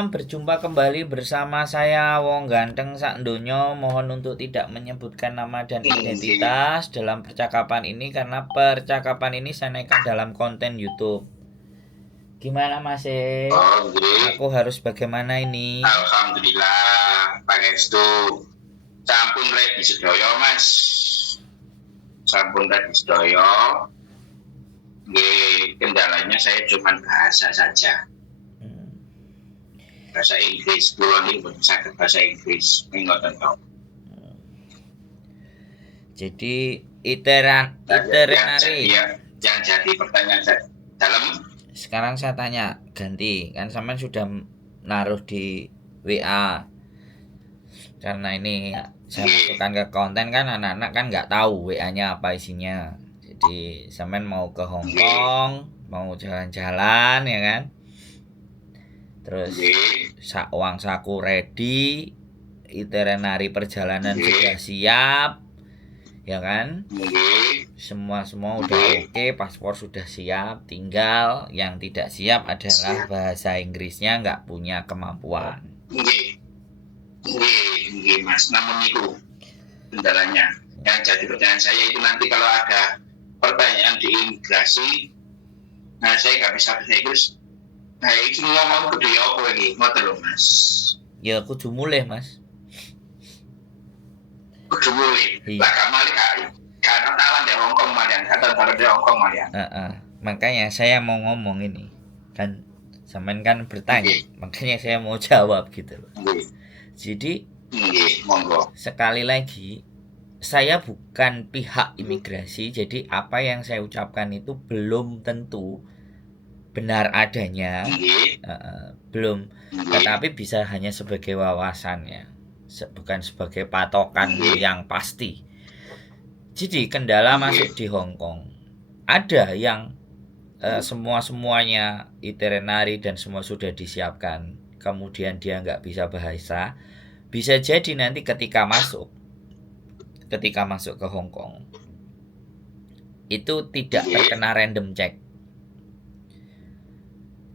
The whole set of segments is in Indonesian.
malam, berjumpa kembali bersama saya Wong Ganteng sak donya. Mohon untuk tidak menyebutkan nama dan identitas dalam percakapan ini karena percakapan ini saya naikkan dalam konten YouTube. Gimana Mas? Oh, nggih. Aku harus bagaimana ini? Alhamdulillah, pangestu. Sampun ready sedaya, Mas. Sampun ready sedaya. Nggih, kendalanya saya cuma bahasa saja. Bahasa Inggris, kula niku mboten saged bahasa Inggris, ngoten to. Jadi itinerary. Yang jadi pertanyaan saya dalam. Sekarang saya tanya ganti, kan sampean sudah naruh di WA. Karena ini saya masukkan ke konten kan anak-anak kan nggak tahu WA-nya apa isinya. Jadi sampean mau ke Hong Kong, mau jalan-jalan ya kan. Terus uang saku ready, itinerary perjalanan sudah siap, ya kan? Semua udah oke, paspor sudah siap, tinggal yang tidak siap adalah bahasa Inggrisnya nggak punya kemampuan. Nggih, Mas. Namun itu kendalanya. Yang jadi pertanyaan saya itu nanti kalau ada pertanyaan di imigrasi, nah saya nggak bisa bahasa Inggris. Nah, itu ngomong kudu ya apa iki? Ngoten lho, Mas. Ya kudu mulih, Mas. Kudu mulih. Lah kamali kan talan di Hong Kong malian, kata di Hong Kong malian. Makanya saya mau ngomong ini. Kan sampean kan bertanya, makanya saya mau jawab gitu loh. Jadi monggo. Sekali lagi saya bukan pihak imigrasi, jadi apa yang saya ucapkan itu belum tentu benar adanya, belum, tetapi bisa hanya sebagai wawasan ya, bukan sebagai patokan yang pasti. Jadi kendala masuk di Hong Kong, ada yang semuanya itinerary dan semua sudah disiapkan, kemudian dia nggak bisa bahasa, bisa jadi nanti ketika masuk ke Hong Kong itu tidak terkena random check.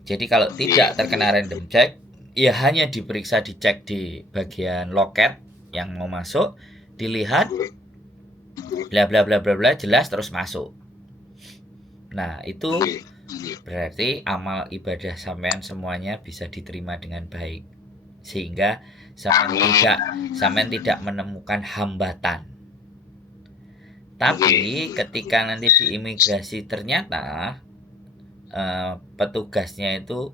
Jadi kalau tidak terkena random check, ya hanya diperiksa, dicek di bagian loket yang mau masuk, dilihat bla bla bla bla bla, jelas terus masuk. Nah, itu berarti amal ibadah sampean semuanya bisa diterima dengan baik. Sehingga sampean tidak menemukan hambatan. Tapi ketika nanti di imigrasi ternyata petugasnya itu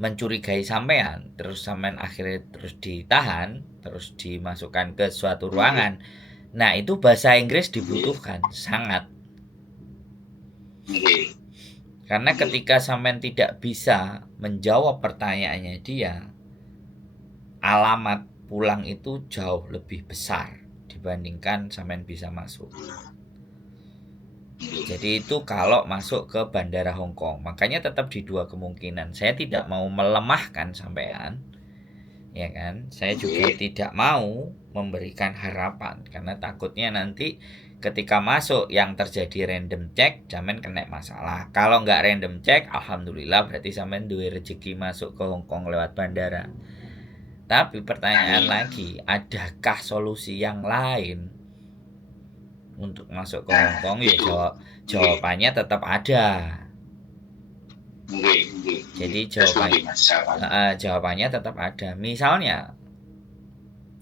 mencurigai sampean, terus sampean akhirnya terus ditahan, terus dimasukkan ke suatu ruangan. Nah, itu bahasa Inggris dibutuhkan sangat. Karena ketika sampean tidak bisa menjawab pertanyaannya dia, alamat pulang itu jauh lebih besar dibandingkan sampean bisa masuk. Jadi itu kalau masuk ke bandara Hong Kong. Makanya tetap di dua kemungkinan. Saya tidak mau melemahkan sampean, ya kan? Saya juga tidak mau memberikan harapan karena takutnya nanti ketika masuk yang terjadi random check, sampean kena masalah. Kalau nggak random check, alhamdulillah berarti sampean duwe rezeki masuk ke Hong Kong lewat bandara. Tapi pertanyaan lagi, adakah solusi yang lain untuk masuk ke Hong Kong? Ya jawabannya tetap ada. Jadi jawabannya tetap ada. Misalnya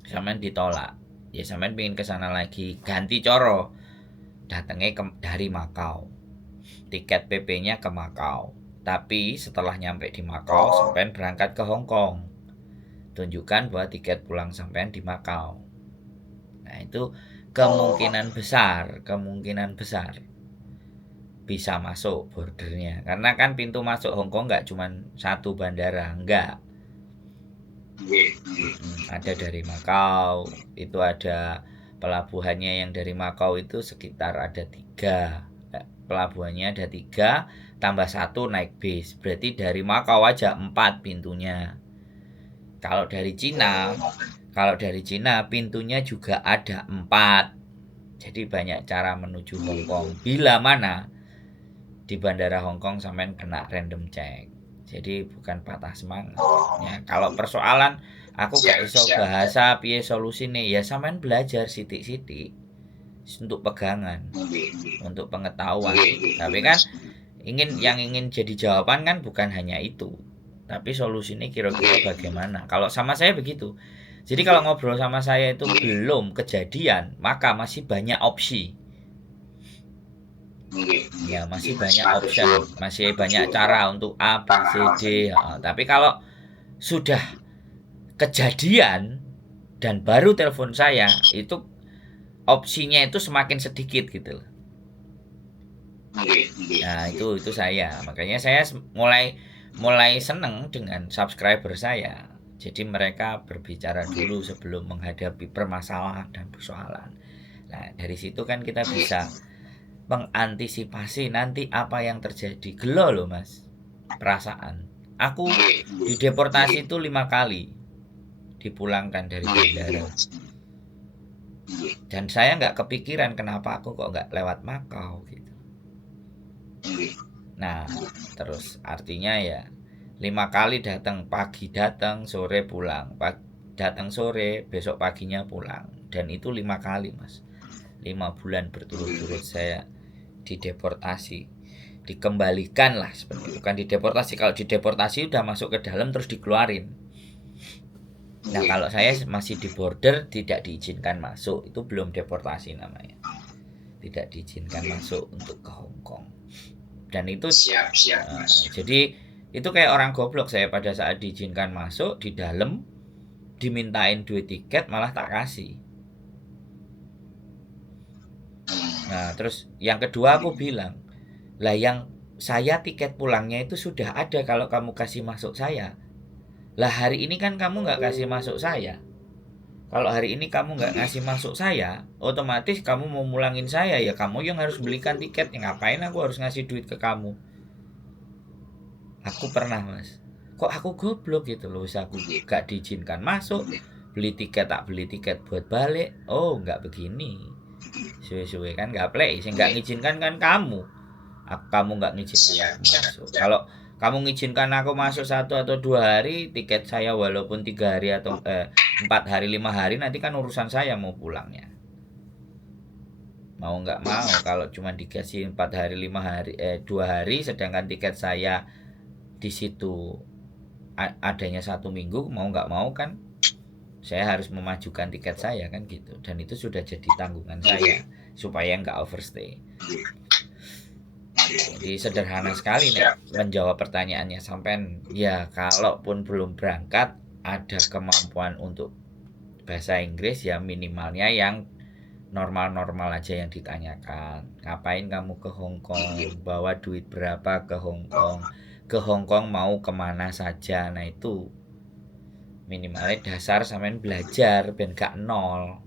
sampean ditolak, ya sampean pengen ke sana lagi, ganti coro, datangnya dari Makau, tiket PP-nya ke Makau. Tapi setelah nyampe di Makau, sampean berangkat ke Hong Kong, tunjukkan bahwa tiket pulang sampean di Makau. Nah, itu kemungkinan besar bisa masuk bordernya, karena kan pintu masuk Hong Kong nggak cuma satu bandara, enggak. Ada dari Makau, itu ada pelabuhannya, yang dari Makau itu sekitar ada 3 pelabuhannya, ada 3 tambah 1 naik bis, berarti dari Makau aja 4 pintunya. Kalau dari Cina pintunya juga ada 4. Jadi banyak cara menuju Hong Kong. Bila mana di bandara Hong Kong sampean kena random check, Jadi bukan patah semangat. Oh, Ya, kalau persoalan aku gak siap, iso siap. bahasa piye solusine, ya sampean belajar sithik-sithik untuk pegangan, Nggih, nggih. untuk pengetahuan. Nggih, nggih, Tapi nggih, kan Mas. yang ingin jadi jawaban kan bukan hanya itu. Tapi solusinya kira-kira Nggih, bagaimana? Kalau sama saya begitu. Jadi kalau nggih, ngobrol sama saya itu nggih, belum kejadian, maka masih banyak opsi. nggih, nggih, Ya, nggih, masih Mas. banyak Matur suwun, option, masih matur banyak suwun. cara untuk A, B, C, Pangawasan. D. Tapi kalau sudah kejadian dan baru telepon saya, itu opsinya itu semakin sedikit gitu loh. Nggih, nggih, Nah, nggih. itu saya. Makanya saya mulai mulai seneng dengan subscriber saya. Jadi mereka berbicara Nggih, dulu sebelum menghadapi permasalahan dan persoalan. Nah, dari situ kan kita nggih, bisa mengantisipasi nanti apa yang terjadi. Gelo loh Mas, perasaan. Aku nggih, nggih, nggih, dideportasi itu 5 kali, dipulangkan dari nggih, nggih, bandara. Mas. Nggih, Dan saya nggak kepikiran kenapa aku kok nggak lewat Makau gitu. nggih, Nah, terus artinya ya 5 kali datang, pagi datang, sore pulang, datang sore, besok paginya pulang. Dan itu 5 kali Mas. 5 bulan berturut-turut saya dideportasi, dikembalikan lah seperti itu. Bukan dideportasi, kalau dideportasi udah masuk ke dalam terus dikeluarin. Nah, nggih, kalau saya masih di border tidak diizinkan masuk, itu belum deportasi namanya. Tidak diizinkan masuk untuk ke Hong Kong. Dan itu siap, siap, Mas. jadi itu kayak orang goblok, saya pada saat diizinkan masuk di dalam dimintain duit tiket malah tak kasih. Nah, terus yang kedua aku bilang, lah yang saya tiket pulangnya itu sudah ada kalau kamu kasih masuk saya. Lah hari ini kan kamu nggak kasih masuk saya. Kalau hari ini kamu nggak ngasih masuk saya, otomatis kamu mau mulangin saya, ya kamu yang harus belikan tiket. Ya ngapain aku harus ngasih duit ke kamu? Aku pernah Mas. Kok aku goblok gitu loh, bisa aku gak diizinkan masuk, beli tiket tak beli tiket buat balik. Oh nggak begini. Suwe-suwe kan nggak play, sih nggak ngizinkan kan kamu. Kamu nggak ngizinkan Siap, aku siap, masuk. siap. Kalau kamu ngizinkan aku masuk 1 atau 2 hari, tiket saya walaupun 3 hari atau 4 hari 5 hari, nanti kan urusan saya mau pulangnya. Mau nggak mau, kalau cuma dikasih 4 hari 5 hari 2 hari, sedangkan tiket saya di situ adanya 1 minggu, mau nggak mau kan saya harus memajukan tiket saya kan gitu. Dan itu sudah jadi tanggungan saya supaya nggak overstay. Jadi sederhana sekali nih menjawab pertanyaannya sampean. Ya kalaupun belum berangkat, ada kemampuan untuk bahasa Inggris ya minimalnya yang normal-normal aja yang ditanyakan. Ngapain kamu ke Hong Kong? Bawa duit berapa ke Hong Kong? Ke Hong Kong mau kemana saja? Nah itu minimalnya dasar sampean belajar ben gak nol.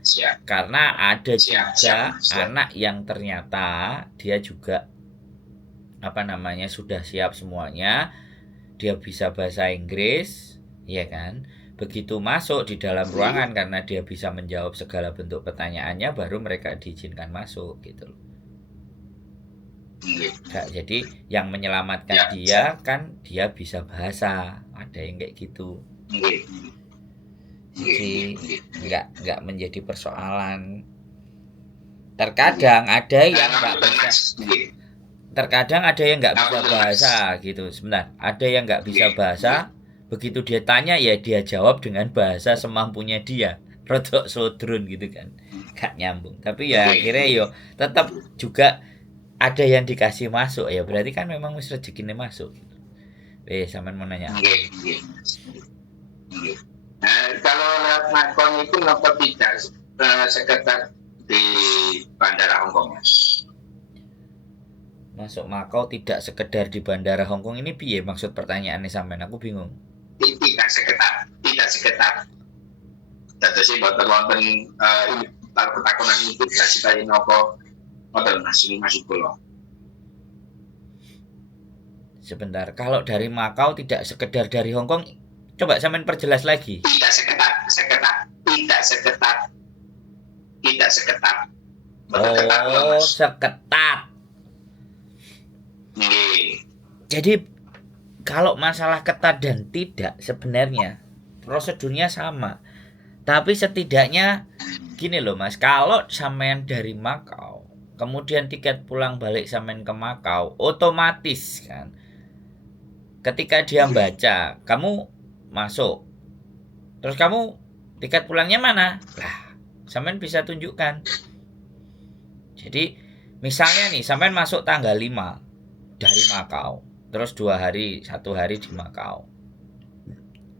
Siap. Karena ada Siap, juga siap. anak yang ternyata dia juga sudah siap semuanya, dia bisa bahasa Inggris, ya kan? Begitu masuk di dalam ruangan karena dia bisa menjawab segala bentuk pertanyaannya, baru mereka diizinkan masuk gitu loh. Jadi yang menyelamatkan dia kan dia bisa bahasa, ada yang kayak gitu. Jadi nggak menjadi persoalan. Terkadang ada yang nggak bisa. Terkadang ada yang nggak bisa bahasa gitu. Sebentar, ada yang nggak bisa bahasa. Begitu dia tanya ya dia jawab dengan bahasa semampunya dia. Rodok sodrun gitu kan, gak nyambung. Tapi ya akhirnya yo tetap juga ada yang dikasih masuk ya. Berarti kan memang wis rezekinya masuk. Gitu. Sampean mau nanya apa? Kalau lewat Makon itu kenapa tidak sekedar di Bandara Hongkong, Mas? Masuk Makau tidak sekedar di Bandara Hongkong ini piye maksud pertanyaannya sampean? Aku bingung. Tidak sekedar. Dados sih boten wonten pertakonan itu dikasih napa model Mas ini masuk kula. Sebentar, kalau dari Makau tidak sekedar dari Hongkong, coba sampean perjelas lagi. Tidak seketat. Seketat. Jadi kalau masalah ketat dan tidak sebenarnya prosedurnya sama. Tapi setidaknya gini loh Mas, kalau sampean dari Makau, kemudian tiket pulang balik sampean ke Makau, otomatis kan ketika dia baca, kamu masuk. Terus kamu tiket pulangnya mana? Lah, sampean bisa tunjukkan. Jadi misalnya nih sampean masuk tanggal 5 dari Makau, terus 2 hari, 1 hari di Makau.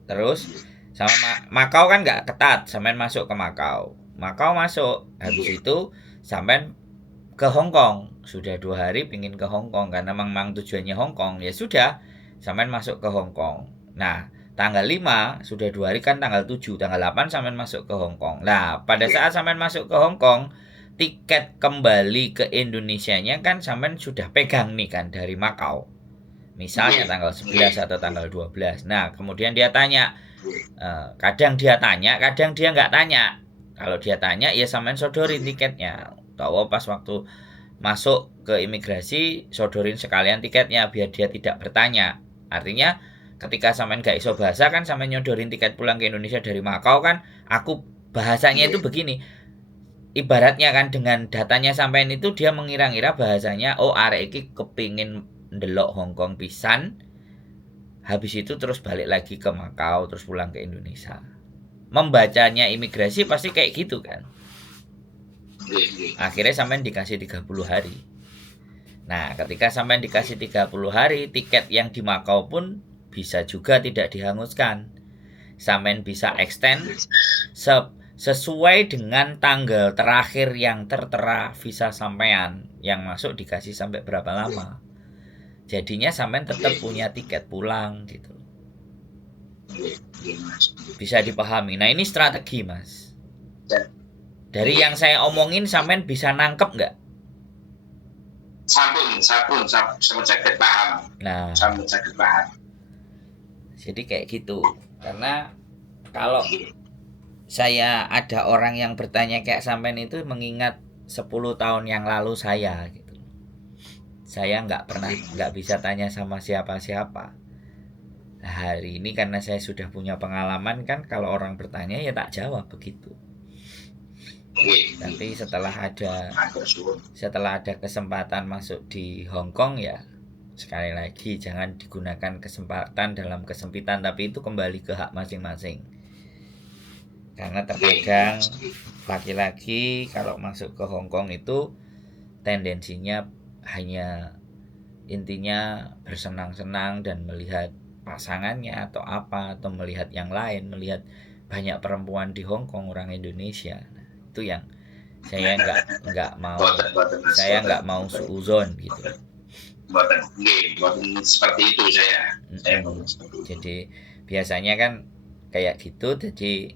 Terus sama Makau kan nggak ketat, sampean masuk ke Makau. Makau masuk, habis itu sampean ke Hong Kong. Sudah 2 hari pingin ke Hong Kong karena memang tujuannya Hong Kong. Ya sudah, sampean masuk ke Hong Kong. Nah, tanggal 5 sudah 2 hari kan tanggal 7, tanggal 8 sampean masuk ke Hong Kong. Nah, pada saat sampean masuk ke Hong Kong, tiket kembali ke Indonesianya kan sampean sudah pegang nih kan dari Makau. Misalnya tanggal 11 atau tanggal 12. Nah, kemudian dia tanya, kadang dia tanya, kadang dia nggak tanya. Kalau dia tanya, ya sampean sodorin tiketnya. Tahu pas waktu masuk ke imigrasi, sodorin sekalian tiketnya biar dia tidak bertanya. Artinya, ketika sampean nggak iso bahasa kan sampean nyodorin tiket pulang ke Indonesia dari Makau kan, aku bahasanya itu begini. Ibaratnya kan dengan datanya sampean itu dia mengira-ngira bahasanya, oh arek iki kepingin ndelok Hong Kong pisan, habis itu terus balik lagi ke Makau terus pulang ke Indonesia. Membacanya imigrasi pasti kayak gitu kan. Akhirnya sampean dikasih 30 hari. Nah, ketika sampean dikasih 30 hari, tiket yang di Makau pun bisa juga tidak dihanguskan. Sampean bisa extend sesuai dengan tanggal terakhir yang tertera visa sampean. Yang masuk dikasih sampai berapa lama. Jadinya sampean tetap punya tiket pulang gitu. Bisa dipahami. Nah, ini strategi, Mas. Dari yang saya omongin sampean bisa nangkep nggak? Sampun sakit paham. Nah, Sampun sakit paham. jadi kayak gitu. Karena kalau saya ada orang yang bertanya kayak sampean itu mengingat 10 tahun yang lalu saya gitu. Saya nggak bisa tanya sama siapa-siapa. Nah, hari ini karena saya sudah punya pengalaman kan, kalau orang bertanya ya tak jawab begitu. Nanti setelah ada kesempatan masuk di Hong Kong ya, sekali lagi jangan digunakan kesempatan dalam kesempitan, tapi itu kembali ke hak masing-masing. Karena terkadang laki-laki kalau masuk ke Hong Kong itu tendensinya hanya intinya bersenang-senang dan melihat pasangannya atau apa, atau melihat yang lain, melihat banyak perempuan di Hong Kong orang Indonesia. Nah, itu yang saya nggak mau suuzon gitu. Seperti itu saya. Jadi biasanya kan kayak gitu. Jadi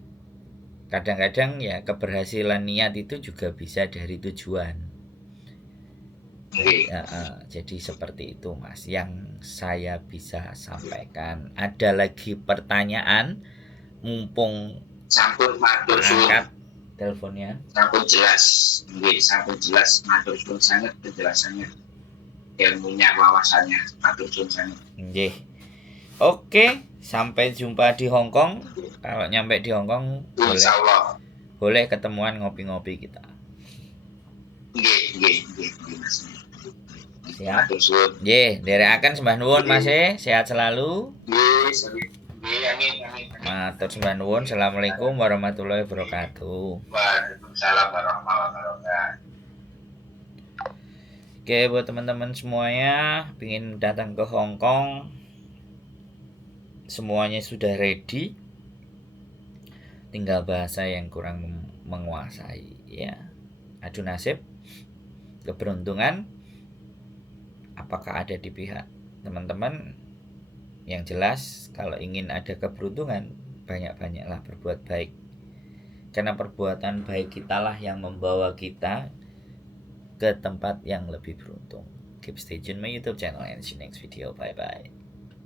kadang-kadang ya keberhasilan niat itu juga bisa dari tujuan. Jadi seperti itu Mas yang saya bisa sampaikan. Ada lagi pertanyaan? Mumpung sampun matur angkat teleponnya. Sampun jelas matur suwun sangat penjelasannya, ilmunya, wawasannya, matur suwun sangat. Nggih. Oke, sampai jumpa di Hong Kong. Kalau nyampe di Hong Kong boleh ketemuan ngopi-ngopi kita. Nggih. Siap. Nggih, nderekaken sembah nuwun Mas sehat selalu. Amin. Matur sembah nuwun. Assalamualaikum warahmatullahi wabarakatuh. Waalaikumsalam warahmatullahi wabarakatuh. Oke, buat teman-teman semuanya pingin datang ke Hong Kong, semuanya sudah ready. Tinggal bahasa yang kurang menguasai ya. Adu nasib, keberuntungan apakah ada di pihak teman-teman. Yang jelas kalau ingin ada keberuntungan, banyak-banyaklah berbuat baik. Karena perbuatan baik kitalah yang membawa kita ke tempat yang lebih beruntung. Keep stay tune my YouTube channel and see you next video. Bye bye.